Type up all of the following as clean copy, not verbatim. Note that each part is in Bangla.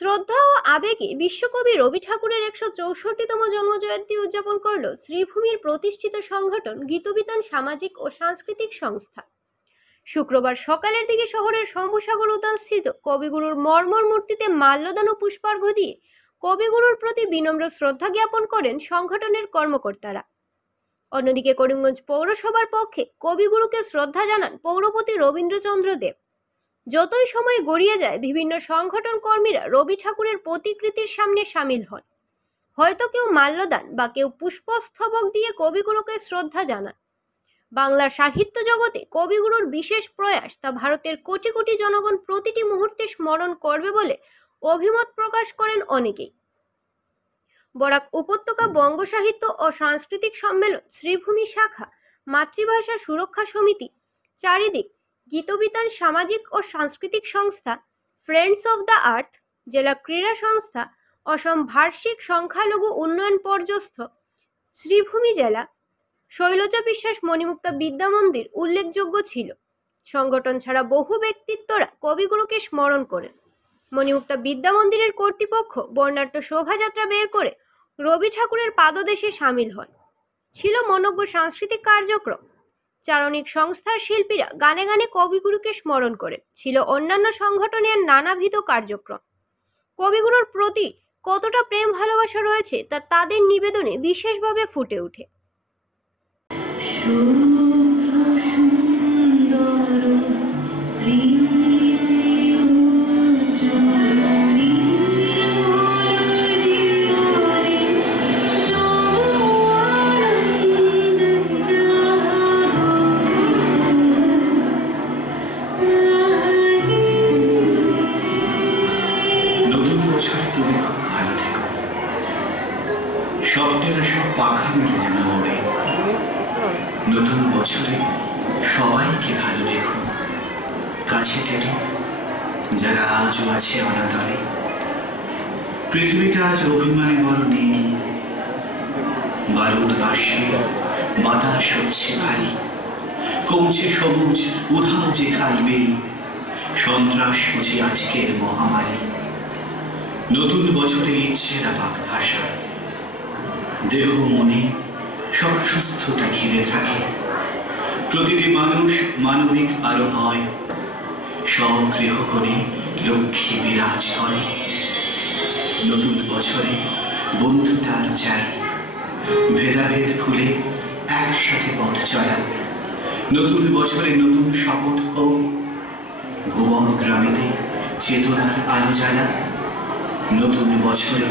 শ্রদ্ধা ও আবেগে বিশ্বকবি রবি ঠাকুরের ১৬৪তম জন্মজয়ন্তী উদযাপন করল শ্রীভূমির প্রতিষ্ঠিত সংগঠন গীতবিতান সামাজিক ও সাংস্কৃতিক সংস্থা। শুক্রবার সকালের দিকে শহরের শম্ভুসাগর উদ্যানস্থিত কবিগুরুর মর্মর মূর্তিতে মাল্যদান ও পুষ্পার্ঘ্য দিয়ে কবিগুরুর প্রতি বিনম্র শ্রদ্ধা জ্ঞাপন করেন সংগঠনের কর্মকর্তারা। অন্যদিকে করিমগঞ্জ পৌরসভার পক্ষে কবিগুরুকে শ্রদ্ধা জানান পৌরপতি রবীন্দ্রচন্দ্র দেব। যতই সময় গড়িয়ে যায় বিভিন্ন সংগঠন কর্মীরা রবি ঠাকুরের প্রতিকৃতির সামনে সামিল হন। হয়তো কেউ মাল্যদান বা কেউ পুষ্পস্তবক দিয়ে কবিগুরুকে শ্রদ্ধা জানান। বাংলার সাহিত্য জগতে কবিগুরুর বিশেষ প্রয়াস তা ভারতের কোটি কোটি জনগণ প্রতিটি মুহূর্তে স্মরণ করবে বলে অভিমত প্রকাশ করেন অনেকেই। বরাক উপত্যকা বঙ্গ সাহিত্য ও সাংস্কৃতিক সম্মেলন শ্রীভূমি শাখা, মাতৃভাষা সুরক্ষা সমিতি, চারিদিক গীতবিতান সামাজিক ও সাংস্কৃতিক সংস্থা, ফ্রেন্ডস অব দ্য আর্থ, জেলা ক্রীড়া সংস্থা, অসম বার্ষিক সংখ্যালঘু উন্নয়ন পর্যস্ত, শ্রীভূমি জেলা, শৈলজা বিশ্বাস মণিমুক্তা বিদ্যা মন্দির উল্লেখযোগ্য ছিল। সংগঠন ছাড়া বহু ব্যক্তিত্বরা কবিগুরুকে স্মরণ করেন। মণিমুক্তা বিদ্যা মন্দিরের কর্তৃপক্ষ বর্ণাঢ্য শোভাযাত্রা বের করে রবি ঠাকুরের পাদদেশে সামিল হন। ছিল মনোজ্ঞ সাংস্কৃতিক কার্যক্রম। চারণিক সংস্থার শিল্পীরা গানে গানে কবিগুরুকে স্মরণ করেন। ছিল অন্যান্য সংগঠনের নানাবিধ কার্যক্রম। কবিগুরুর প্রতি কতটা প্রেম ভালোবাসা রয়েছে তা তাদের নিবেদনে বিশেষভাবে ফুটে ওঠে। স্বপ্নেরা সব পাখা মেলে যেন ওড়ে। নতুন বছরে সবাইকে ভালো রেখো, কাছে টেনো যারা আজও আছে অনাদরে। পৃথিবীটা আজ অভিমানে বড় নেই, বারুদ বাসে বাতাস হচ্ছে ভারী। কমছে সবুজ উধাও যে খালবে, সন্ত্রাস বুঝি আজকের মহামারী। নতুন বছরে ইচ্ছেরা পাক ভাষা, দেহ মনে সব সুস্থতা ঘিরে থাকে। প্রতিটি মানুষ মানবিক আরো হয়, সব গৃহকোণে লক্ষ্মী বিরাজ করে। নতুন বছরে বন্ধুতার চাই, ভেদাভেদ ভুলে একসাথে পথ চলা। নতুন বছরে নতুন শপথ হোক, ভুবন গ্রামেতে চেতনার আলো জ্বালা। নতুন বছরে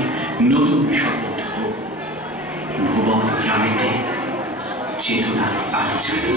নতুন শপথ হোক, ভুবন গ্রামেতে চেতনার আলো জ্বালা।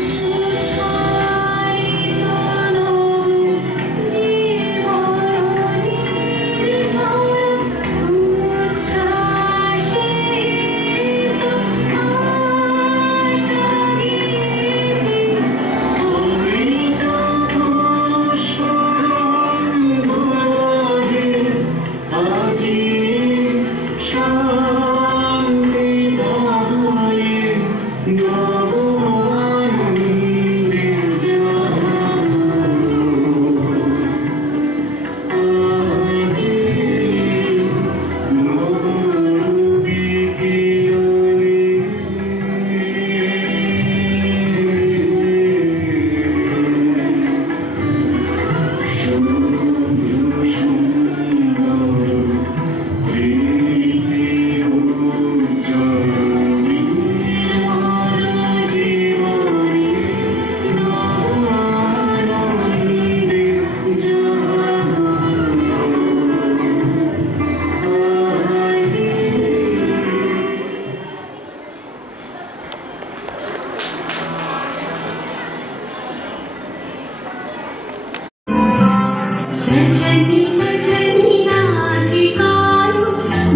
सजनी सजनी राधिकारो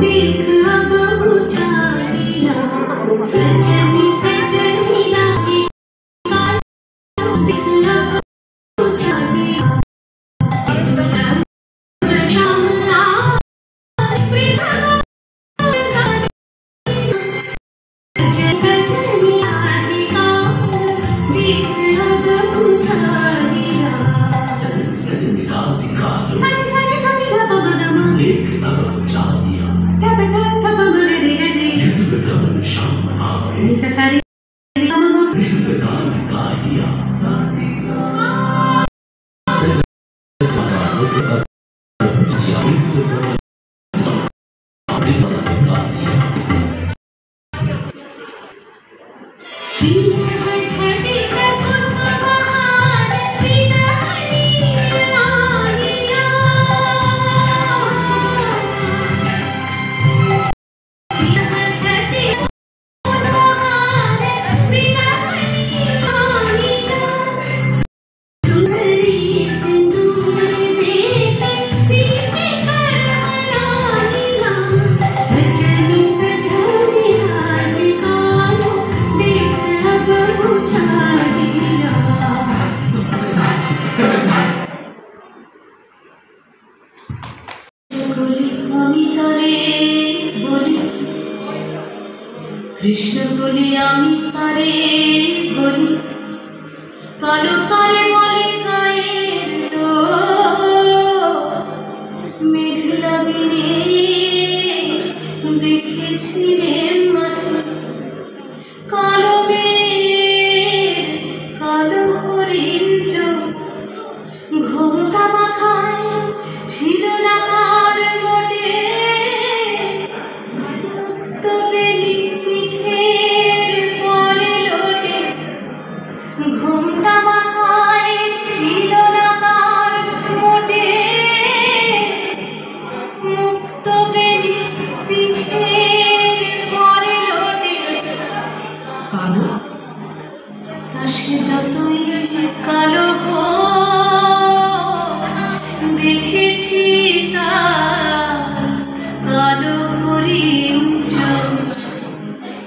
देख अब बुझा दिया। सजनी सजनी राधिकारो देख अब बुझा दिया। सजनी राधिकारो देख अब बुझा दिया। सजनी राधिकारो কৃষ্ণ বলি আমি তারে বলি, কালো তারে বলে গায়ের মেঘলা দিনে দেখেছিলেন মাঠে কালো মেঘ, কালো হরিণ চোখ, ঘোমটা মাথায় ছিল না তার মোটে, মুক্ত বেলি পিঠের পরে লোটে, ঘোমটা মাথায় ছিল না তার মোটে, মুক্ত বেলি পিঠের পরে লোটে। কালো তা সে যতই কালো দেখেছি তার কালো হরিণ চোখ।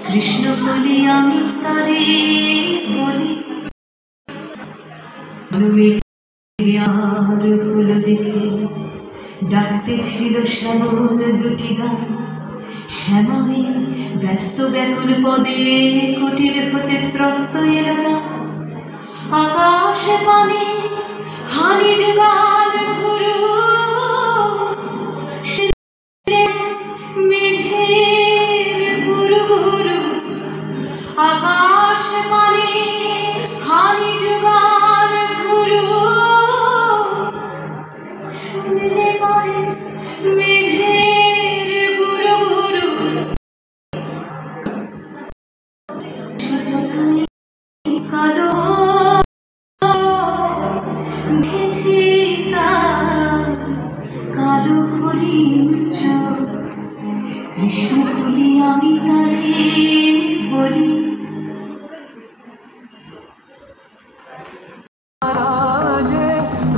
কৃষ্ণ বলি আমি তারে বলি, আর ফুল দেখে ডাকতে ছিল শ্যামল দুটি গান, শ্যামলে ব্যস্ত ব্যাকুল পদে কুটির হতে ত্রস্ত এলো তার, আকাশে পানে হানি যুগাল ঘুরু, মেঘের ঘুরু ঘুরু, আকাশে পানে হানি যুগাল ঘুরু, শুনলে পরে মেঘের ঘুরু ঘুরু। কালো দেখেছি তার কালো হরিণ চোখ। কৃষ্ণ বলি আমি তারে বলি,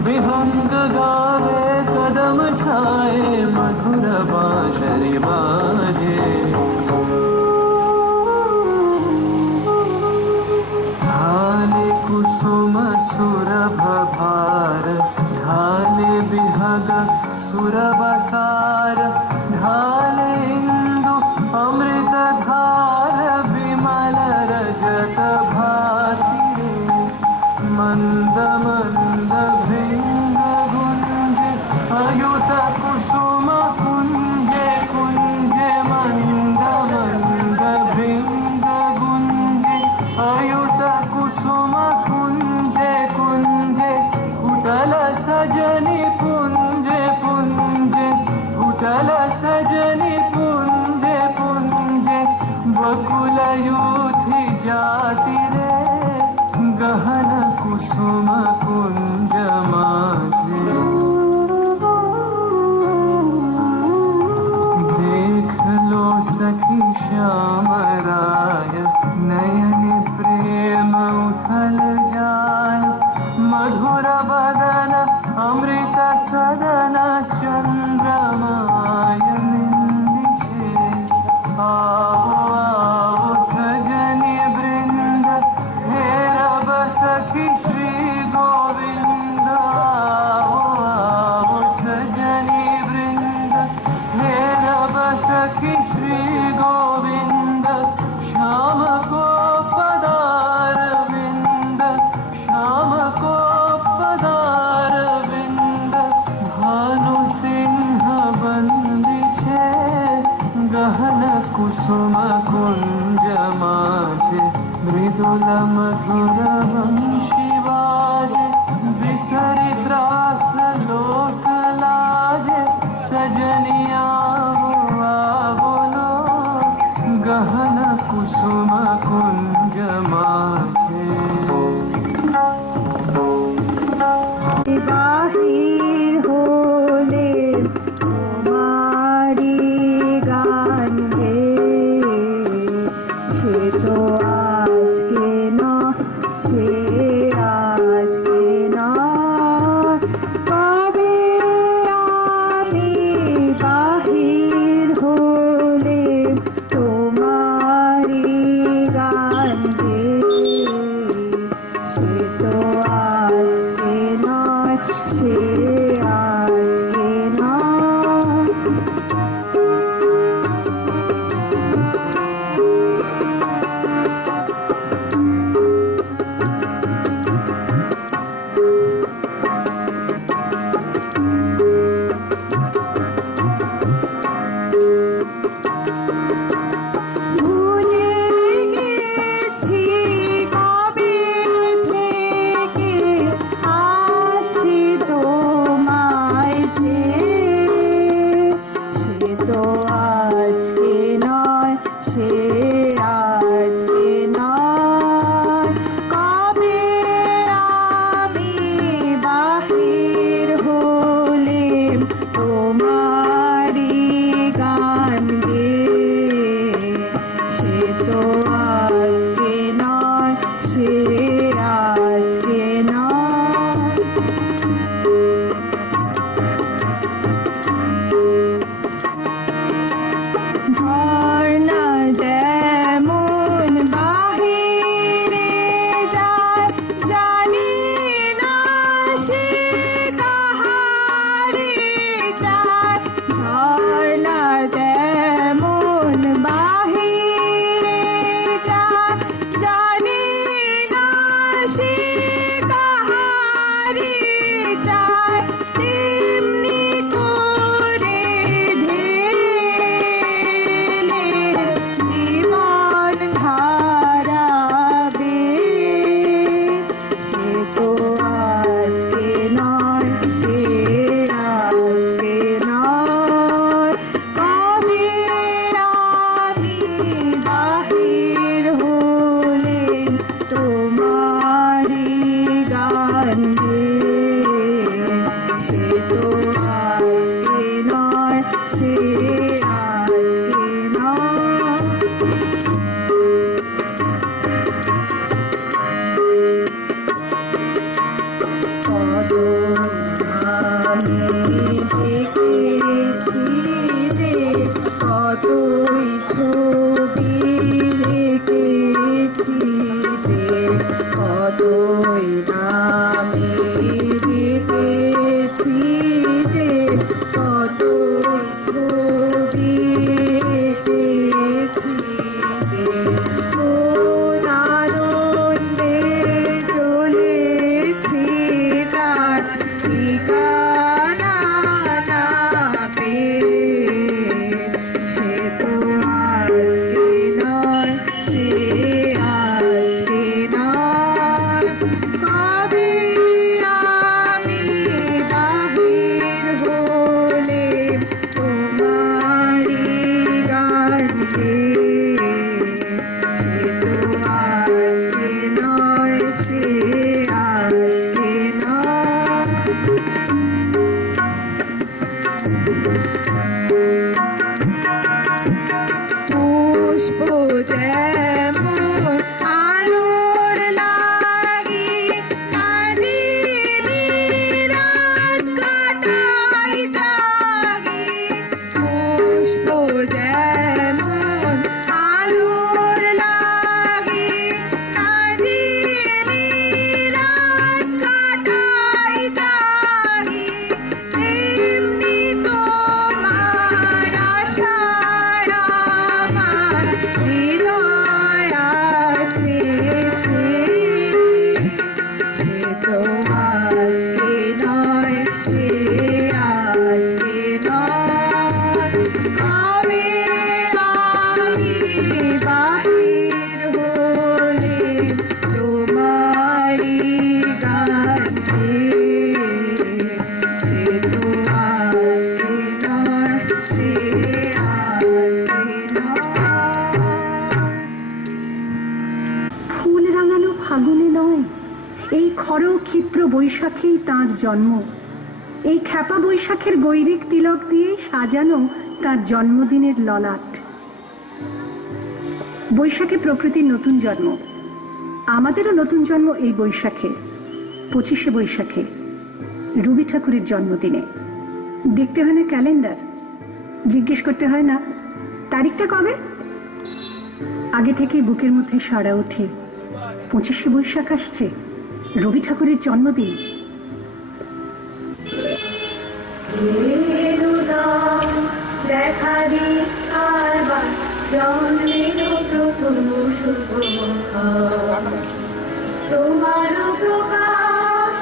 विहंग गावे कदम छाए मधुर बांसुरी बाजे, ढाले कुसुम सुरभ भार, ढाले बिहग सुरबसार, ढाले इंदु अमृत धार, विमल रजत भाति रे, मंद मंद भृंग गुंज अयुत कुसुम कुंजे कुंजे, मंद मंद भृंग गुंजे अयुत कुसुम कुंजे कुंजे, उतल सजनी पुंजे पुंजे, उतल सजनी पुंजे पुंजे, बकुल यूथी जाति रे, गहन कुसुम कुंज माझे। देख लो सखी श्याम राय, नयन प्रेम उथल जाय, मधुर बदन अमृत सदन, चंद्रमाय निंदिछे। आओ आओ सजनी वृंद, हेरब सखी श्री गोविंद, आओ आओ सजनी वृंद, हेरब सखी श्री गोविंद, श्याम को पदार विंद, श्याम को पदार विंद, भानु सिंह बंदी छे, गहन कुसुम कुंज माझे, मृदुल मधुर वंशी बाजे, बिसरि त्रास लोक তোমারি গান গে সে তো আজকে নয় সে আজকে নয় ঝর্ণা যেমন বাহিরে যায় জানি না সে কাহারে যায় ঝর্ণা যেমন বাহিরে যায় জানি না সে কাহারে যায় তেমনি করে ঢেলে জীবন ধারাবে সে তো আজকে নয় সে আজকে নয় কবে আমি বাহির হলে তোমারি গান গে সে তো আজকে নয় সে আজকে নয় কত আমি দেখেছি যে কতই ছবি রেখেছি যে কতই নামে দেখেছি যে কতই ছবি রেখেছি যে কোন আনন্দে চলেছি তার ঠিকানা না পেয়ে সে তো আজকে নয় সে আজকে নয় কবে আমি বাহির হলে তোমারি গান গে সে তো আজকে নয় সে আজকে নয় পুষ্প যেমন আলোর লাগি আজি রাত কাটাই জাগি পুষ্প যেমন আলোর লাগি আজি রাত কাটাই জাগি তেমনি তোমার আশায় আমার হৃদয় আছে সে তো আজকে নয় সে আজকে নয় কবে আমি বাহির হলে তোমারি গান গে সে তো আজকে নয় সে আজকে নয় ফুল রাঙানো ফাগুনে নয় এই খর ক্ষিপ্র বৈশাখেই তাঁর জন্ম এই খ্যাপা বৈশাখের গৈরিক তিলক দিয়ে সাজানো তার জন্মদিনের ললাট বৈশাখে প্রকৃতির নতুন জন্ম আমাদেরও নতুন জন্ম এই বৈশাখে 25শে বৈশাখে রবি ঠাকুরের জন্মদিনে দেখতে হয় না ক্যালেন্ডার জিজ্ঞেস করতে হয় না তারিখটা কবে আগে থেকেই বুকের মধ্যে সাড়া ওঠে 25শে বৈশাখ আসছে রবি ঠাকুরের জন্মদিন দেখা দি আর জন্মের প্রথম শুভ তোমার প্রকাশ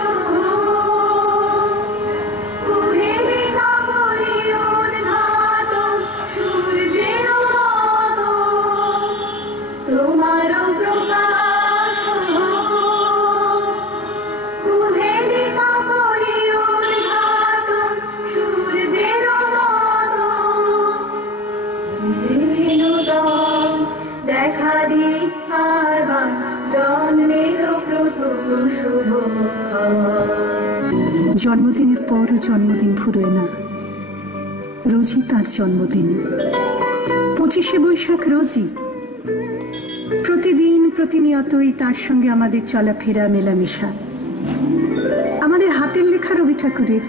কুহেবে কাপড়ি উদ্ঘাটন সূর্যের মত তোমার প্রকাশ কুহেবে কাপড়ি উদ্ঘাটন সূর্যের মত দেখা দি আর জন্মের প্রথম শুভ জন্মদিনের পরও জন্মদিন ফুরোয় না রোজই তার জন্মদিন। 25শে বৈশাখ রোজই, প্রতিদিন প্রতিনিয়তই তার সঙ্গে আমাদের চলাফেরা, মেলামেশা। আমাদের হাতের লেখা রবি ঠাকুরের,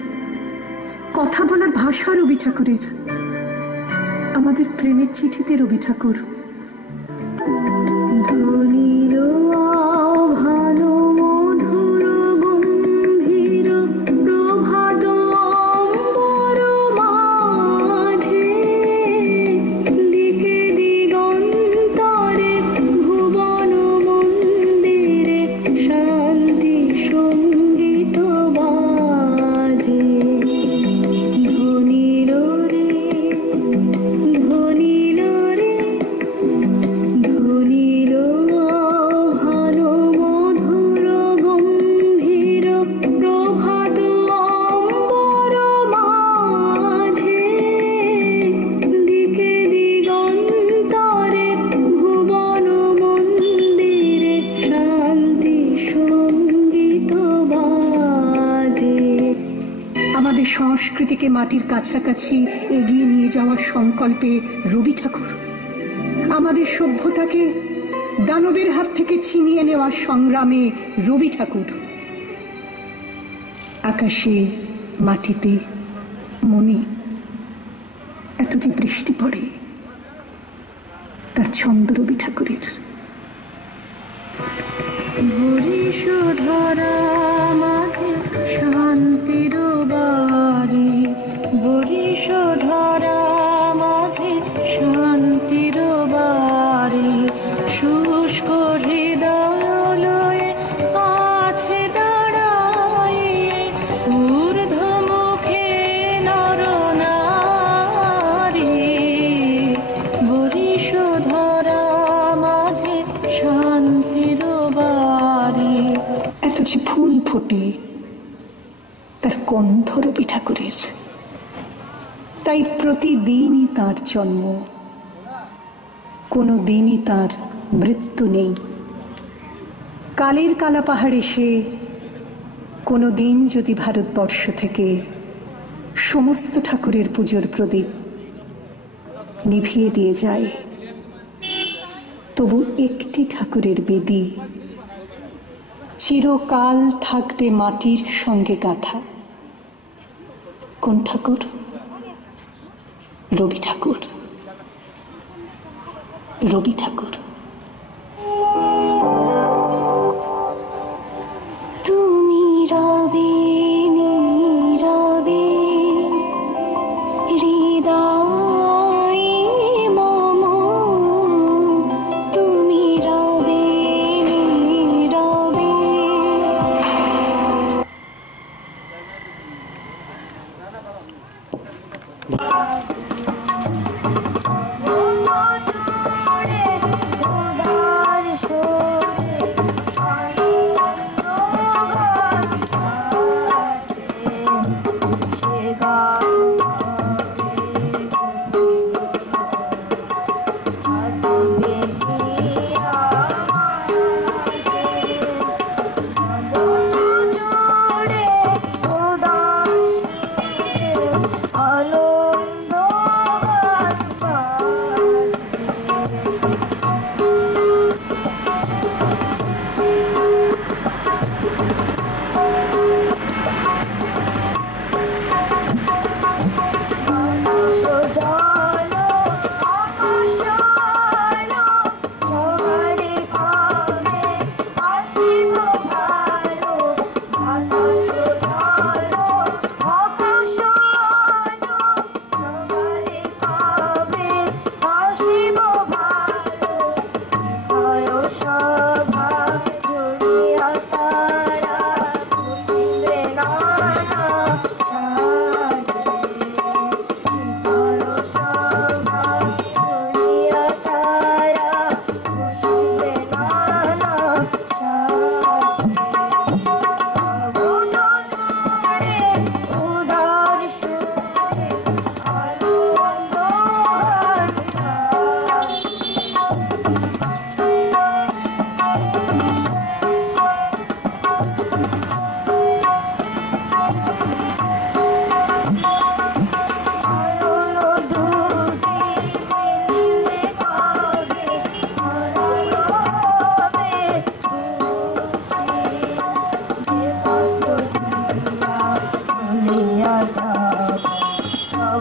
কথা বলার ভাষা রবি ঠাকুরের, আমাদের প্রেমের চিঠিতে রবি ঠাকুর। ধনীর ভালো মধুর গম্ভীর প্রভাত অম্বর মাঝে, দিকে দিগন্তরে ভুবন মন্দিরে শান্তি সঙ্গীত বাজে। ধনীর রে ধনীর রে ধনীর ভালো মধুর গম্ভীর প্রভাত অম্বর মাঝে, দিকে দিগন্তরে ভুবন মন্দিরে শান্তি সঙ্গীত বাজে। আমাদের সংস্কৃতিকে মাটির কাছাকাছি এগিয়ে নিয়ে যাওয়ার সংকল্পে রবি ঠাকুর, আমাদের সভ্যতাকে দানবের হাত থেকে ছিনিয়ে নেওয়ার সংগ্রামে রবি ঠাকুর। আকাশে, মাটিতে, মনে এত যে বৃষ্টি পড়ে, তার ছন্দ রবি ঠাকুরের। বরিশধরা মাঝে শান্তির বাড়ি, বরিশধরা মাঝে শান্তির বাড়ি, শুষ্ক হৃদয় আছে দাঁড়াইয়ে, ঊর্ধ্বমুখে নরনারী। বরিশধরা মাঝে শান্তির বাড়ি, এত যে ফুল ফোটে, তার গন্ধ রবি ঠাকুরের। তাই প্রতিদিনই তার জন্ম, কোনো দিনই তার মৃত্যু নেই। কালের কালা পাহাড়ে সে কোনো দিন যদি ভারতবর্ষ থেকে সমস্ত ঠাকুরের পুজোর প্রদীপ নিভিয়ে দিয়ে যায়, তবু একটি ঠাকুরের বেদি চিরকাল থাকবে মাটির সঙ্গে গাঁথা। কোন ঠাকুর? রবি ঠাকুর। রবি ঠাকুর। তুমি রবি নীরবে হৃদয়ে মম, তুমি রবি নীরবে।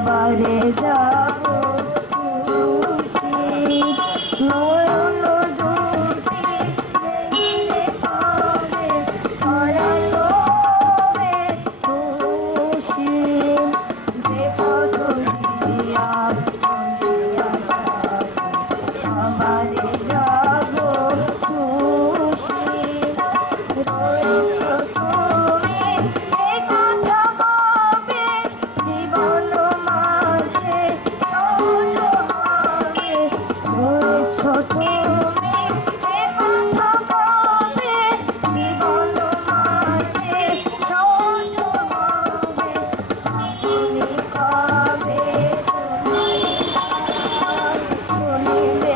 সবারে যাব খুশি নয়ন দুটি দেখলে পাবে পরালোবে খুশি যে পথ দিয়া সবারে যাব খুশি রয়েছ তুমি একথা ভাবে জীবন মাঝে সহজ হবে রয়েছ তুমি একথা ভাবে জীবন মাঝে সহজ হবে তুমি কবে শুনিবে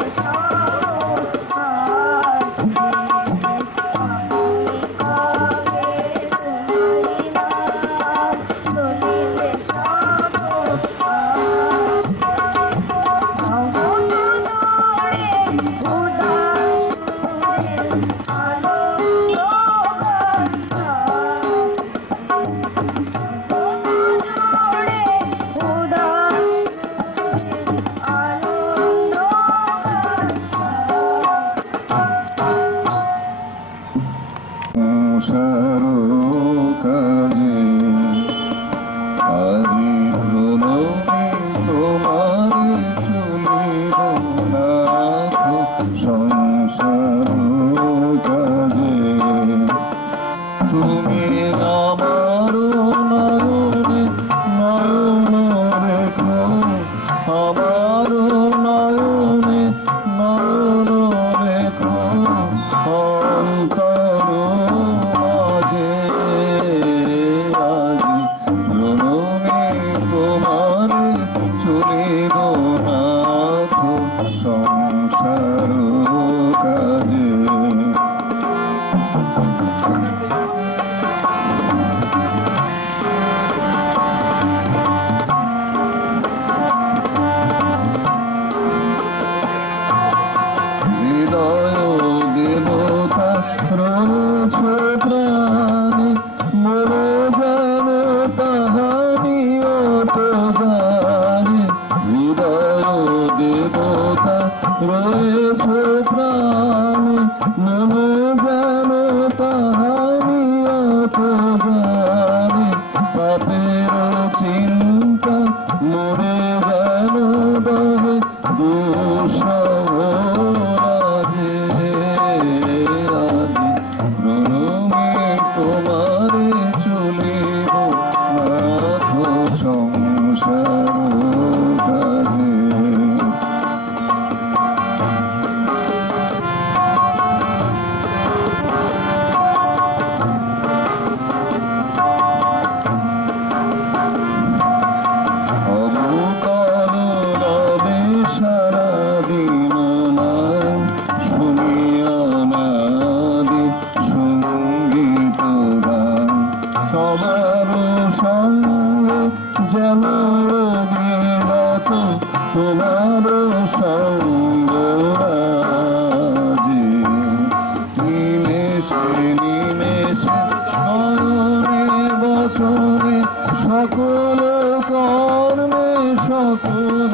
সকল কর্মে সকল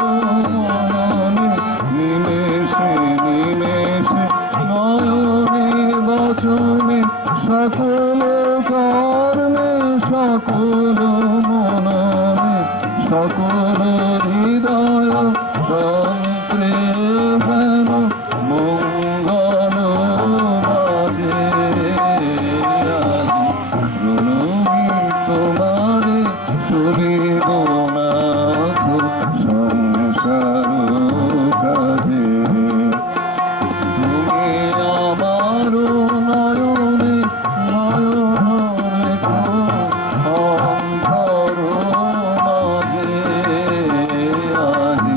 মননে নিমেষে নিমেষে নয়নে বচনে সকল কর্মে সকল মননে সকল হৃদয় তন্ত্রে যেন মঙ্গল বাজে তোমারে চলিব নাথ সংসার কাজে তুমি আমার নয়নে নয়ন রেখো অন্তর মাঝে আজি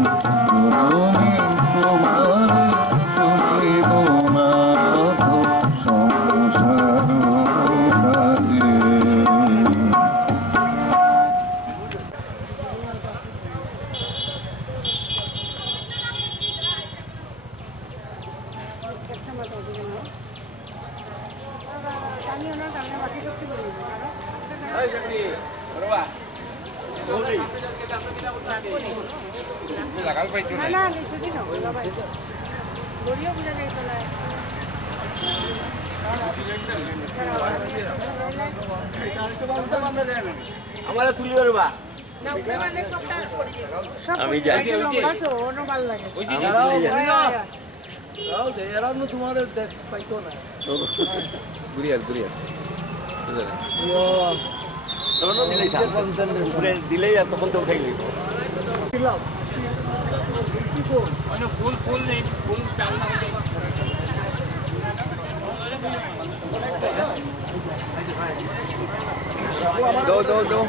আমরা তুলি পারবা আমি যাই তোমার দেখ পাইতো না গুড়িয়াল দিলেই আর তখন তো উঠে গেলি ফুল নেই ফুল দো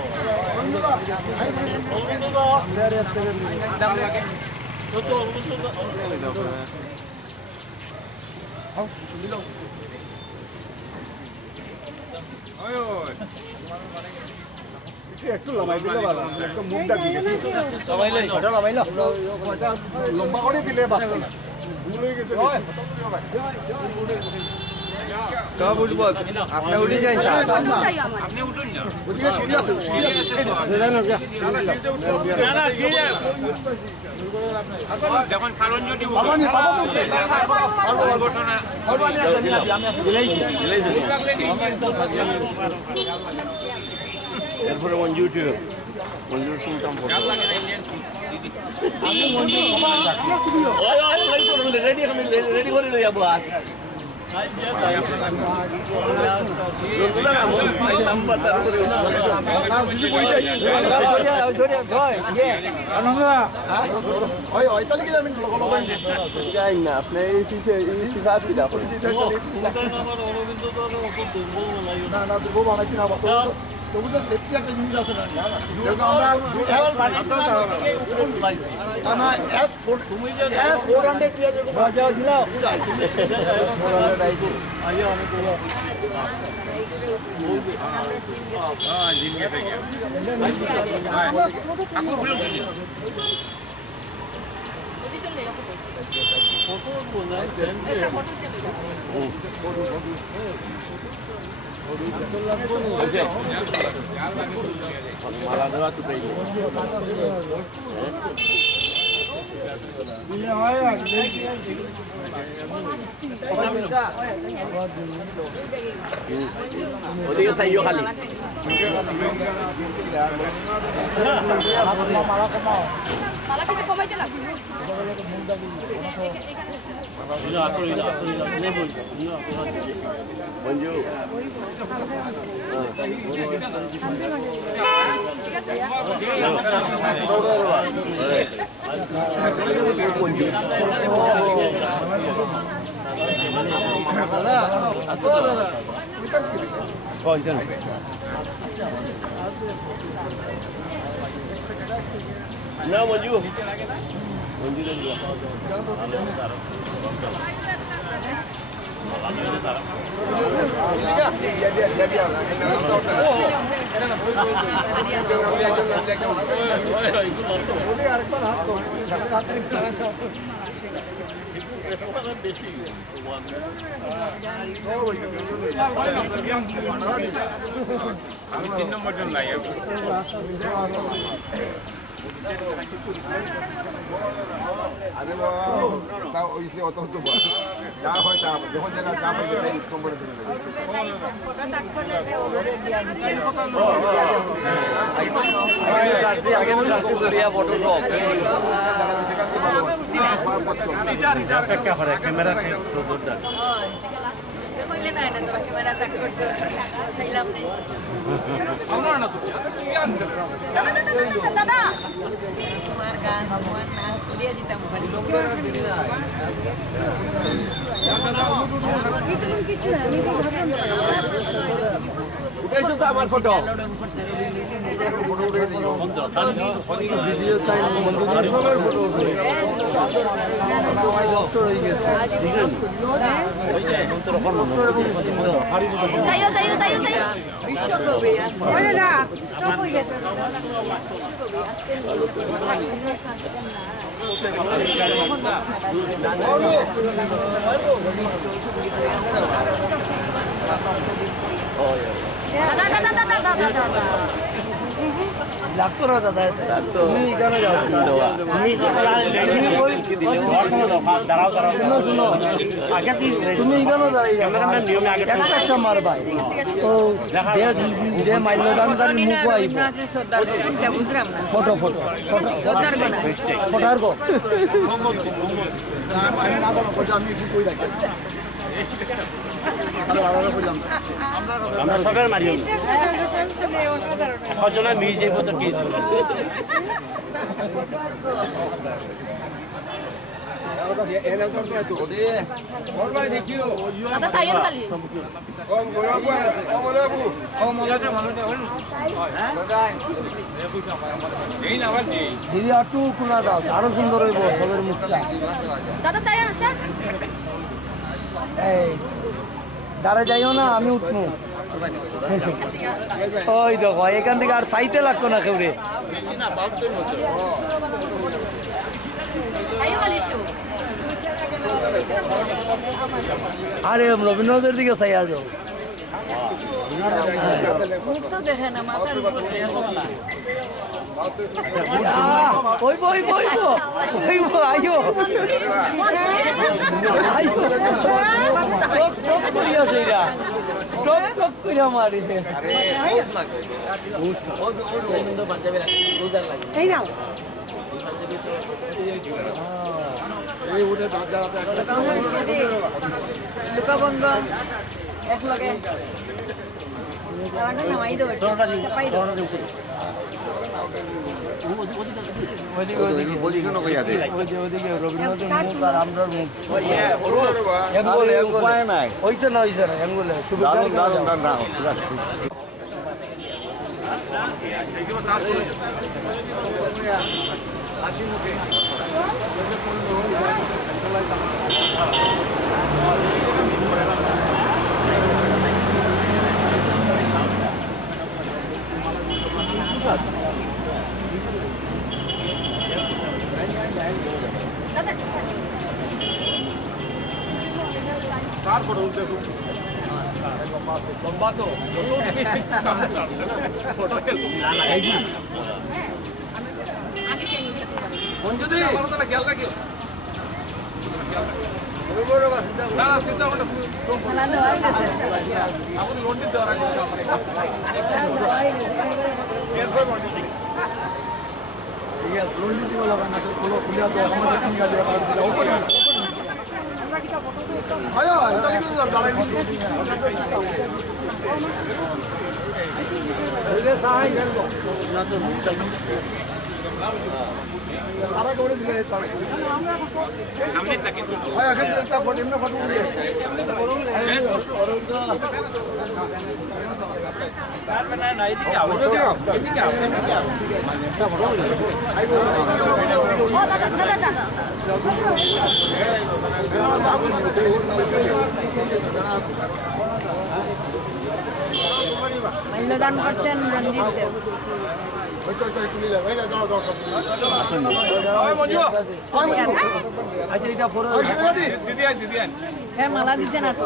একটু লম্বাই দিলে ভালো একটু মুখটা দিয়ে লম্বা করে দিলে বাঁচবে না ভুল হয়ে গেছে সব উঠবো আপনি উঠে যান আপনি উঠুন না ওদিকে সিঁড়ি আছে যখন কারণ যদি এরপরে মঞ্জুর শুনতাম রেডি করে যাবো আর তবু তো সেফটি একটা জিনিস আছে না মালা দেওয়া তো পেয়ে ওদিকে চাইও খালি মঞ্জু না মঞ্জু আমি 3 নম্বর জন লাই আরে তাও ওইসে অত হতো যা হয় তা যখন জায়গা যা পাইছে তাই কম করে দিতে আগে তো সার্সি করিয়া ফটো সব ক্যামেরা দাদা তোমার গান তোমার নাচ করিয়া দিতাম উঠেছো তো আমার ফটো ভিডিও চাই বন্ধুদের সবার ফটো উঠবে হয়ে গেছে বিশ্বকবি দাদা লাগতো না দাদা তুমি এখানে যাও তুমি এখানে দাঁড়াই একটা মারবাই ও যে মাল্যদানকারী মুখ আইব বুঝলাম না ফটো ফটো ফটোর গো আমরা সবের মারি কজনা মিস যাইব তো কি দিদি একটু খোলা দাও আরো সুন্দর হইব সবের মুখটা এই দাঁড়া যাইও না আমি উঠবো ওই দেখো এখান থেকে আর চাইতে লাগতো না কেউ রে আরে রবীন্দ্রনাথের দিকে চাইয়া যাও ওই বই বই ওই আইও আইও টপ করিয়া সেইটা টপ করিয়া মারি এই নাও দুঃখবঙ্গ এক লগে নামাই দেবো চাপাই দেবো উপায় নাই হইছে না এমগুলো মাল্যদান করছেন রঞ্জিত দেব। আচ্ছা এটা ফটো হ্যাঁ মালা দিচ্ছে না তো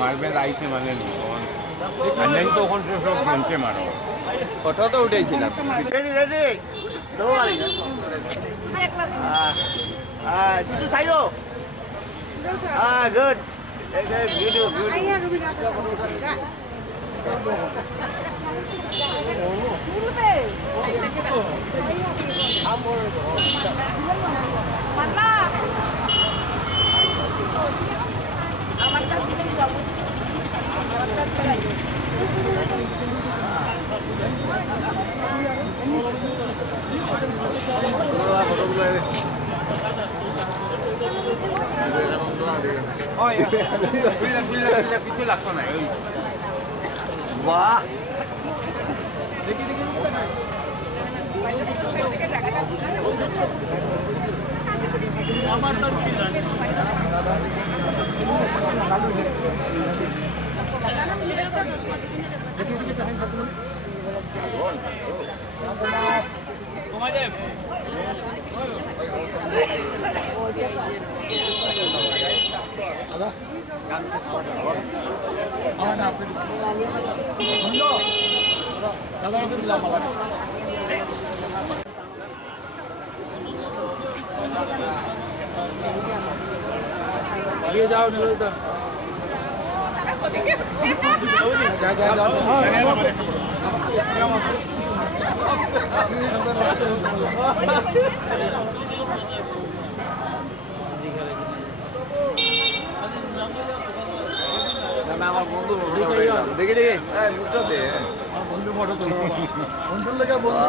মারবেন রাইতে মানে আন্দাজ তো ওখান থেকে সব ঘন্টে মারো ফটো তো উঠেছিলাম রেডি রেডি দো গাড়ি শুধু সাইও গুড Wah. দেখি দেখি মুখটা দে বন্ধু ফটো তোলো বন্ধুর লেগে বন্ধু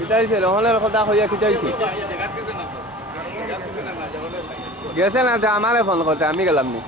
খিচাইছে রহনের কথা হইয়া খিচাইছে গেছে না আমারে ফোন করতে আমি গেলাম নি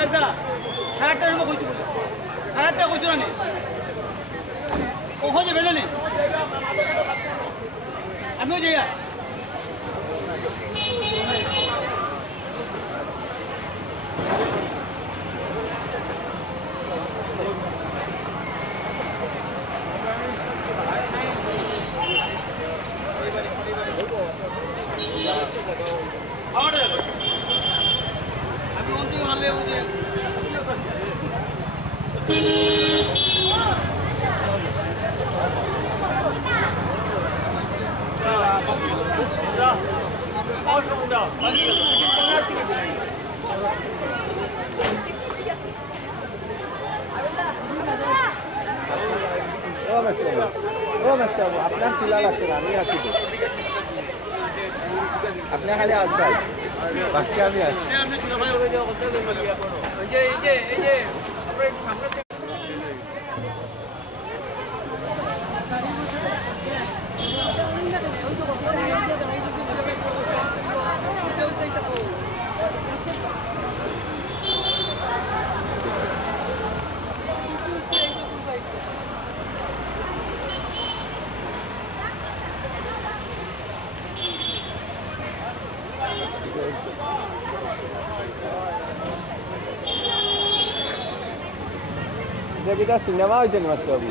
দাদা 60টা লোক কইছো 60টা কইছো না ও হয়ে বেলে নে আমিও যাই আমি অন্তিম মারলে বুঝে আপনার পিলা লাগছে না আমি আছি তো আপনি খালি আসবেন বাকি আমি আছি kita sinema হইছে না মাত্র আমি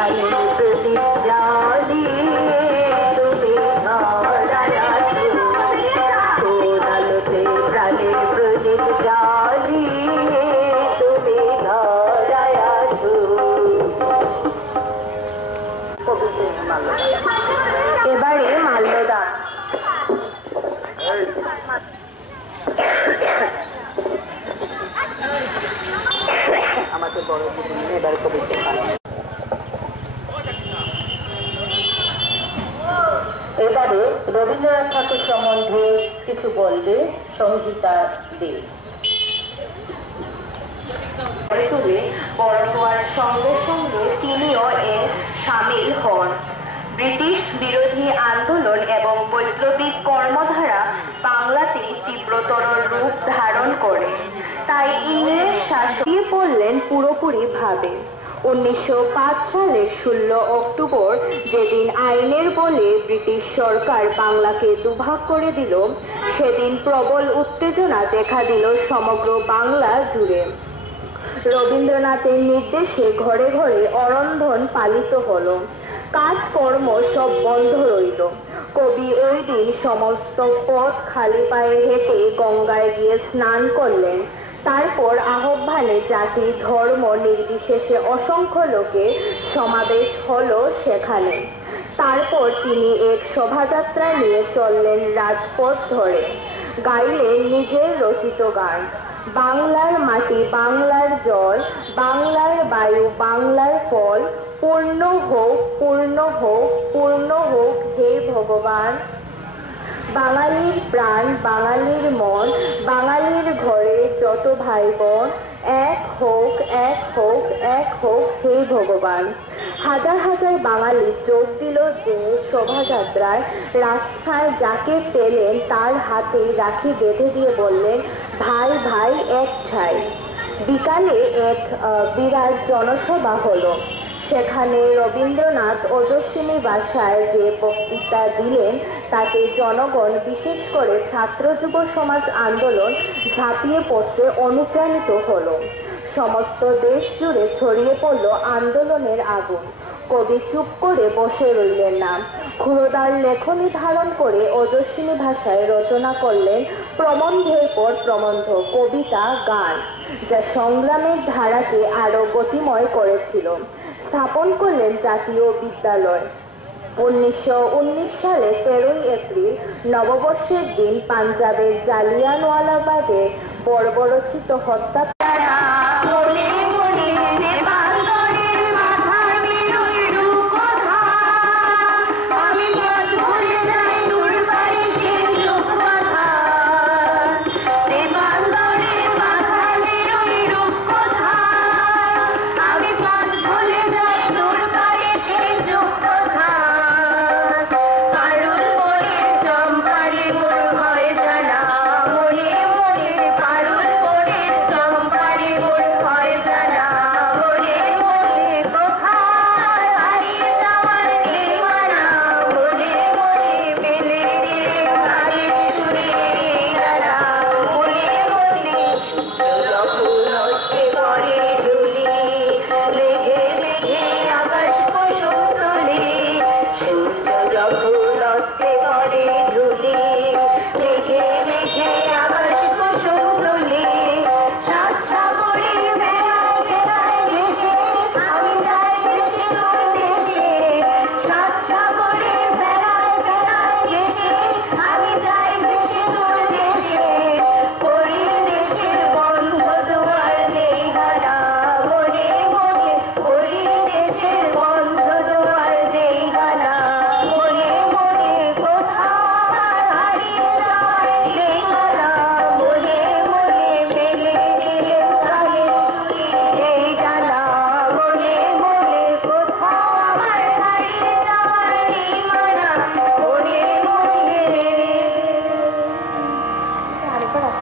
প্রাণে প্রদীপ জ্বালিয়ে তুমি ধরায় আসো তোর আলোতে প্রাণে প্রদীপ জ্বালিয়ে তুমি ধরায় আসো। এবারে মাল্যদান। আমাকে বড় এবার কবিতা এবারে রবীন্দ্রনাথ ঠাকুর সম্বন্ধে কিছু বলবে সংহিতা দে। বড় হওয়ার সঙ্গে সঙ্গে তিনিও এর সামিল হন। ব্রিটিশ বিরোধী আন্দোলন এবং বৈপ্লবিক কর্মধারা বাংলাতে তীব্রতর রূপ ধারণ করে, তাই ইংরেজ শাসন পড়লেন পুরোপুরি ভাবে। 1905 সালের 16 অক্টোবর যেদিন আইনের বলে ব্রিটিশ সরকার বাংলাকে দুভাগ করে দিল, সেদিন প্রবল উত্তেজনা দেখা দিল সমগ্র বাংলা জুড়ে। রবীন্দ্রনাথের নির্দেশে ঘরে ঘরে অরন্ধন পালিত হলো, কাজকর্ম সব বন্ধ রইল। কবি ওই দিন সমস্ত পথ খালি পায়ে হেঁটে গঙ্গায় গিয়ে স্নান করলেন। তারপর আহ্বানে জাতি ধর্ম নির্বিশেষে অসংখ্য লোকের সমাবেশ হলো সেখানে। তারপর তিনি এক শোভাযাত্রা নিয়ে চললেন রাজপথ ধরে, গাইলেন নিজের রচিত গান। বাংলার মাটি বাংলার জল, বাংলার বায়ু বাংলার ফল, পূর্ণ হোক পূর্ণ হোক পূর্ণ হোক হে ভগবান। বাঙালির প্রাণ বাঙালির মন, বাঙালির ঘরে যত ভাই বোন, এক হোক এক হোক এক হোক হে ভগবান। হাজার হাজার বাঙালি যোগ দিল যে শোভাযাত্রায়। রাস্তায় যাকে পেলেন তার হাতে রাখি বেঁধে দিয়ে বললেন, ভাই ভাই এক ঠাই। বিকালে এক বিরাট জনসভা হলো। সেখানে রবীন্দ্রনাথ ওজস্বিনী ভাষায় যে বক্তৃতা দিলেন তাতে জনগণ, বিশেষ করে ছাত্র যুব সমাজ আন্দোলন ঝাঁপিয়ে পড়তে অনুপ্রাণিত হলো। সমস্ত দেশ জুড়ে ছড়িয়ে পড়ল আন্দোলনের আগুন। কবি চুপ করে বসে রইলেন না। ক্ষুরদার লেখনী ধারণ করে ওজস্বিনী ভাষায় রচনা করলেন প্রবন্ধের পর প্রবন্ধ, কবিতা, গান, যা সংগ্রামের ধারাকে আরো গতিময় করেছিল। স্থাপন করলেন জাতীয় বিদ্যালয়। 1919 সালে 13 এপ্রিল নববর্ষের দিন পাঞ্জাবের জালিয়ানওয়ালাবাগে বর্বরোচিত হত্যা